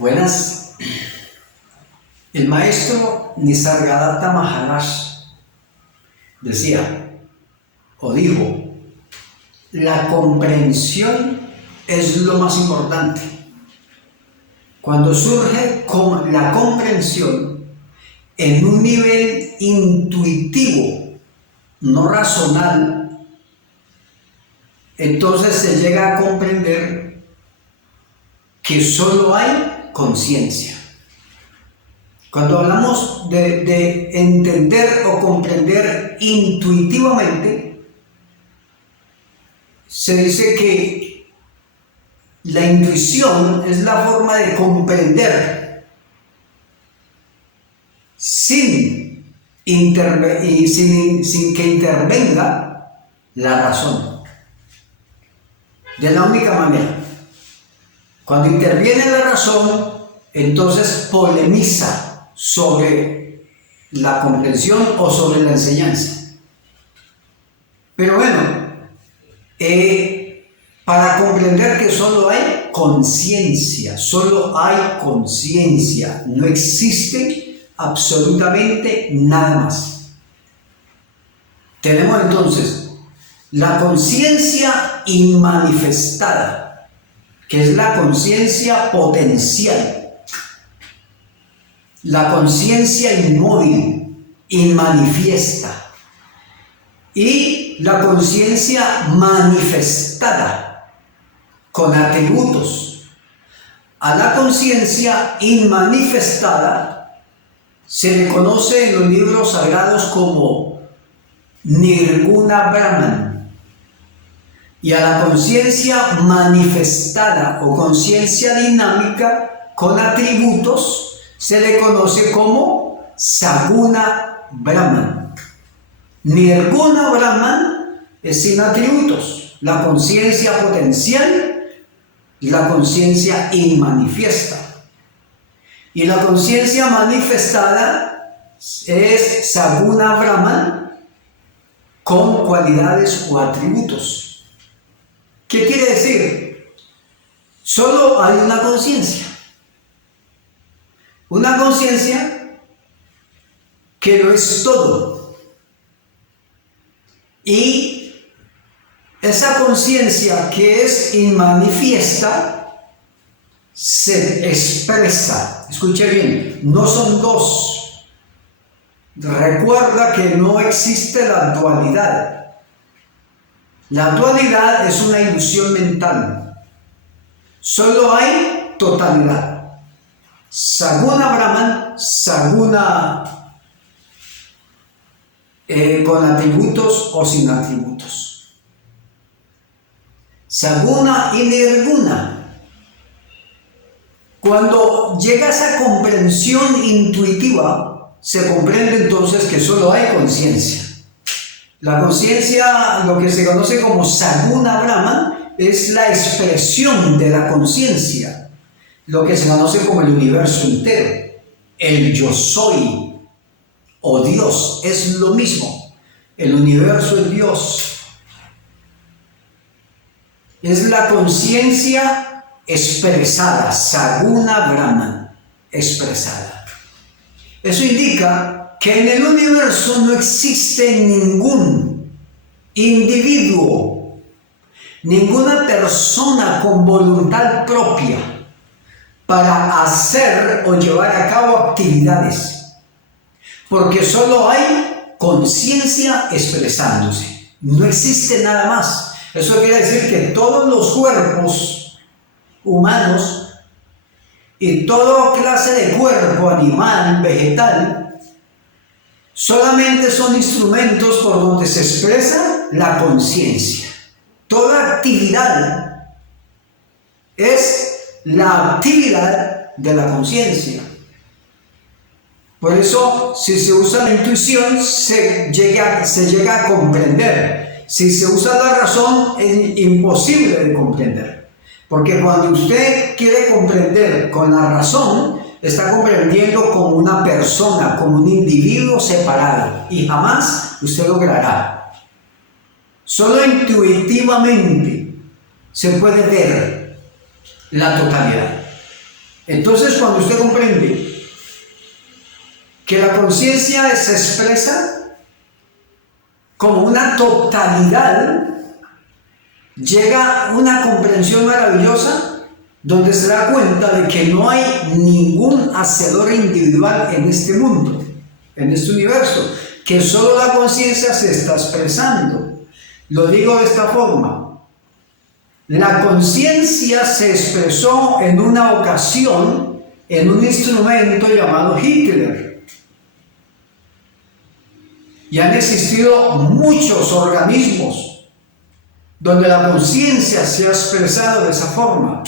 Buenas. El maestro Nisargadatta Maharaj decía o dijo: la comprensión es lo más importante. Cuando surge la comprensión en un nivel intuitivo, no racional, entonces se llega a comprender que solo hay conciencia. Cuando hablamos de entender o comprender intuitivamente, se dice que la intuición es la forma de comprender sin que intervenga la razón. De la única manera. Cuando interviene la razón, entonces polemiza sobre la comprensión o sobre la enseñanza. Pero bueno, para comprender que solo hay conciencia, no existe absolutamente nada más. Tenemos entonces la conciencia inmanifestada, que es la conciencia potencial, la conciencia inmóvil, inmanifiesta, y la conciencia manifestada con atributos. A la conciencia inmanifestada se le conoce en los libros sagrados como Nirguna Brahman, y a la conciencia manifestada o conciencia dinámica con atributos se le conoce como Saguna Brahman. Nirguna Brahman es sin atributos, la conciencia potencial y la conciencia inmanifiesta. Y la conciencia manifestada es Saguna Brahman con cualidades o atributos. ¿Qué quiere decir? Solo hay una conciencia. Una conciencia que lo es todo. Y esa conciencia que es inmanifiesta se expresa. Escuche bien, no son dos. Recuerda que no existe la dualidad. La dualidad es una ilusión mental. Solo hay totalidad. Saguna Brahman, Saguna con atributos o sin atributos. Saguna y Nirguna. Cuando llega esa comprensión intuitiva, se comprende entonces que solo hay conciencia. La conciencia, lo que se conoce como Saguna Brahman, es la expresión de la conciencia. Lo que se conoce como el universo entero, el yo soy o Dios, es lo mismo. El universo es Dios. Es la conciencia expresada, Saguna Brahman, expresada. Eso indica que en el universo no existe ningún individuo, ninguna persona con voluntad propia para hacer o llevar a cabo actividades, porque solo hay conciencia expresándose, no existe nada más. Eso quiere decir que todos los cuerpos humanos y toda clase de cuerpo animal, vegetal, solamente son instrumentos por donde se expresa la conciencia. Toda actividad es la actividad de la conciencia. Por eso, si se usa la intuición, se llega a comprender. Si se usa la razón, es imposible de comprender. Porque cuando usted quiere comprender con la razón, está comprendiendo como una persona, como un individuo separado. Y jamás usted logrará. Solo intuitivamente se puede ver la totalidad. Entonces, cuando usted comprende que la conciencia se expresa como una totalidad, llega una comprensión maravillosa donde se da cuenta de que no hay ningún hacedor individual en este mundo, en este universo, que solo la conciencia se está expresando. Lo digo de esta forma: la conciencia se expresó en una ocasión en un instrumento llamado Hitler. Y han existido muchos organismos donde la conciencia se ha expresado de esa forma.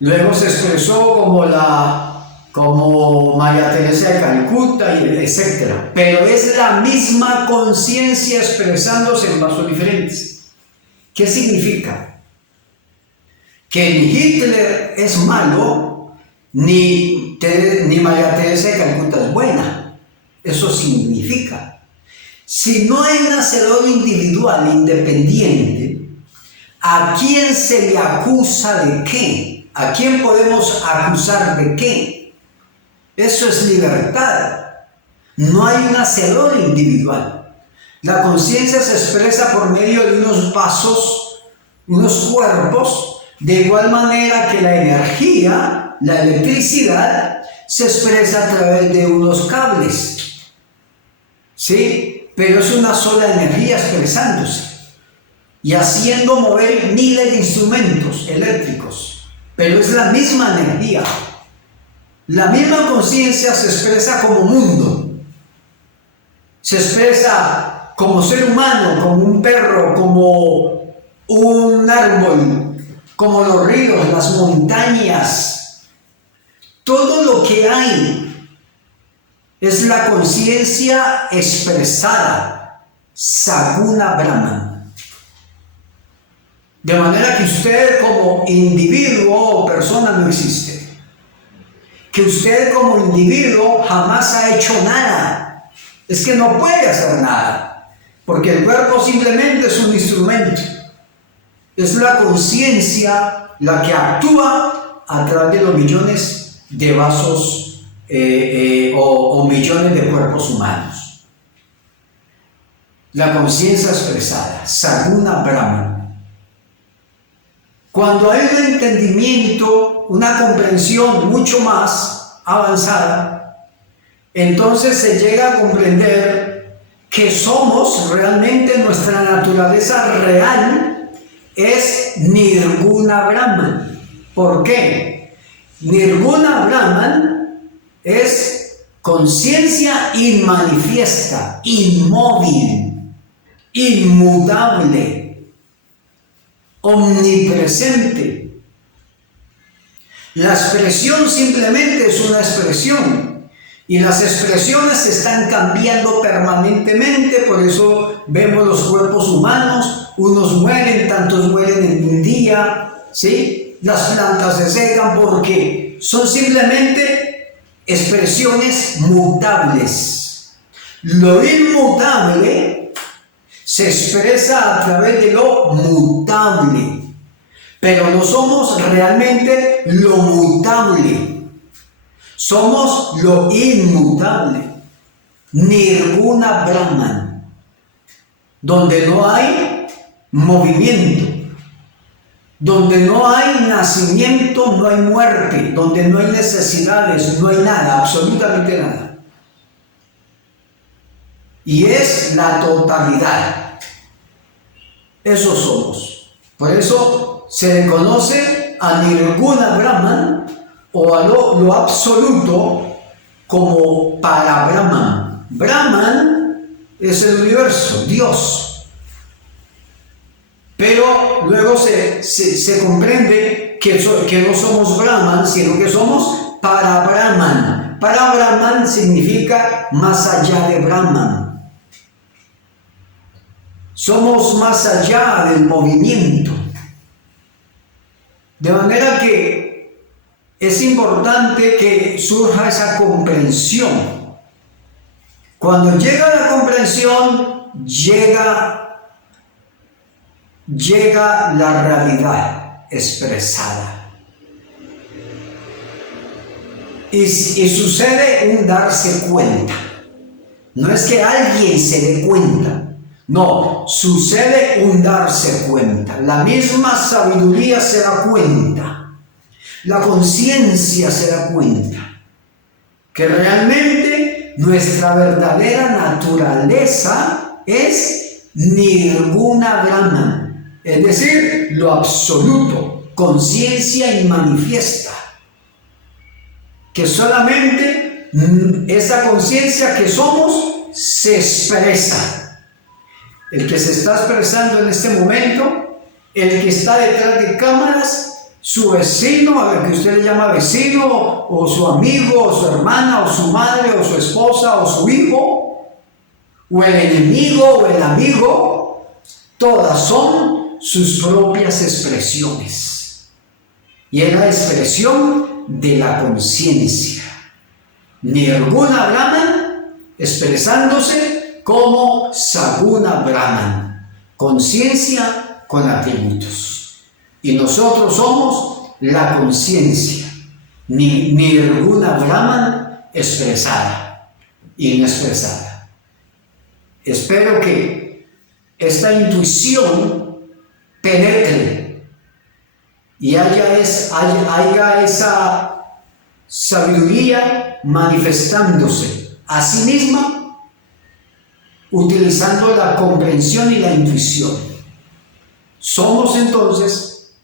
Luego se expresó como María Teresa de Calcuta, etc. Pero es la misma conciencia expresándose en vasos diferentes. ¿Qué significa? Que ni Hitler es malo, ni María Teresa de Calcuta es buena. Eso significa, si no hay un hacedor individual independiente, ¿a quién se le acusa de qué? ¿A quién podemos acusar de qué? Eso es libertad. No hay un hacedor individual. La conciencia se expresa por medio de unos vasos, unos cuerpos, de igual manera que la energía, la electricidad, se expresa a través de unos cables. ¿Sí? Pero es una sola energía expresándose y haciendo mover miles de instrumentos eléctricos, pero es la misma energía. La misma conciencia se expresa como mundo, se expresa como ser humano, como un perro, como un árbol, como los ríos, las montañas. Todo lo que hay es la conciencia expresada, Saguna Brahman. De manera que usted como individuo o persona no existe. Que usted como individuo jamás ha hecho nada. Es que no puede hacer nada. Porque el cuerpo simplemente es un instrumento. Es la conciencia la que actúa a través de los millones de vasos o millones de cuerpos humanos. La conciencia expresada, Saguna Brahman. Cuando hay un entendimiento, una comprensión mucho más avanzada, entonces se llega a comprender que somos realmente, nuestra naturaleza real es Nirguna Brahman. ¿Por qué? Nirguna Brahman es conciencia inmanifiesta, inmóvil, inmutable, omnipresente. La expresión simplemente es una expresión y las expresiones están cambiando permanentemente. Por eso vemos los cuerpos humanos, unos mueren, tantos mueren en un día, ¿sí? Las plantas se secan porque son simplemente expresiones mutables. Lo inmutable se expresa a través de lo mutable, pero no somos realmente lo mutable, somos lo inmutable. Nirguna Brahman, donde no hay movimiento, donde no hay nacimiento, no hay muerte, donde no hay necesidades, no hay nada, absolutamente nada. Y es la totalidad. Eso somos. Por eso se le conoce a Nirguna Brahman o a lo absoluto como para Brahman. Brahman es el universo, Dios. Pero luego se comprende que no somos Brahman, sino que somos para Brahman. Para Brahman significa más allá de Brahman. Somos más allá del movimiento. De manera que es importante que surja esa comprensión. Cuando llega la comprensión, llega la realidad expresada. y sucede un darse cuenta. No es que alguien se dé cuenta, no, sucede un darse cuenta. La misma sabiduría se da cuenta, la conciencia se da cuenta que realmente nuestra verdadera naturaleza es Nirguna Brahman, es decir, lo absoluto, conciencia inmanifiesta, que solamente esa conciencia que somos se expresa. El que se está expresando en este momento, el que está detrás de cámaras, su vecino, a lo que usted le llama vecino, o su amigo, o su hermana, o su madre, o su esposa, o su hijo, o el enemigo, o el amigo, todas son sus propias expresiones. Y es la expresión de la conciencia. Nirguna Brahman expresándose como Saguna Brahman, conciencia con atributos. Y nosotros somos la conciencia, Nirguna Brahman expresada y no expresada. Espero que esta intuición penetre y haya esa sabiduría manifestándose a sí misma, utilizando la comprensión y la intuición. Somos entonces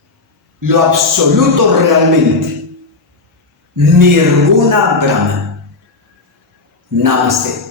lo absoluto realmente, Nirguna Brahman. Namaste.